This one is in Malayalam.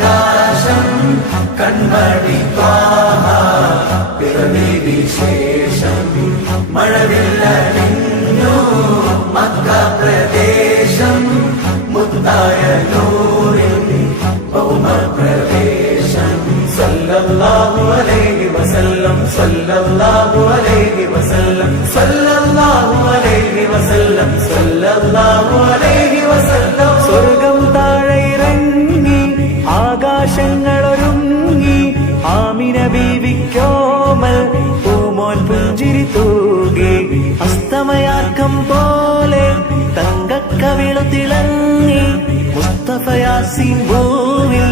പ്രകാശം കൺമണി ത്വാഹ പിറവി വിശേഷം മഴവില്ലണിഞ്ഞു മക്ക പ്രദേശം മുത്തായ നൂറിൻ ഭൗമപ്രവേശം സല്ലല്ലാഹു അലൈഹി വസല്ലം സല്ലല്ലാഹു അലൈഹി വസല്ലം സല്ലല്ലാഹു അലൈഹി വസല്ലം സല്ലല്ലാഹു അലൈഹി വസല്ലം സ്വർഗം താഴെ ഇറങ്ങി ആകാശങ്ങളൊരുങ്ങി ആമിന ബീവിക്കോമൽ പൂമോൻ പുഞ്ചിരി തൂകി അസ്തമയാർക്കം പോലെ തങ്കക്കവിളു തിളങ്ങി മുസ്തഫ യാസീൻ ഭൂവിൽ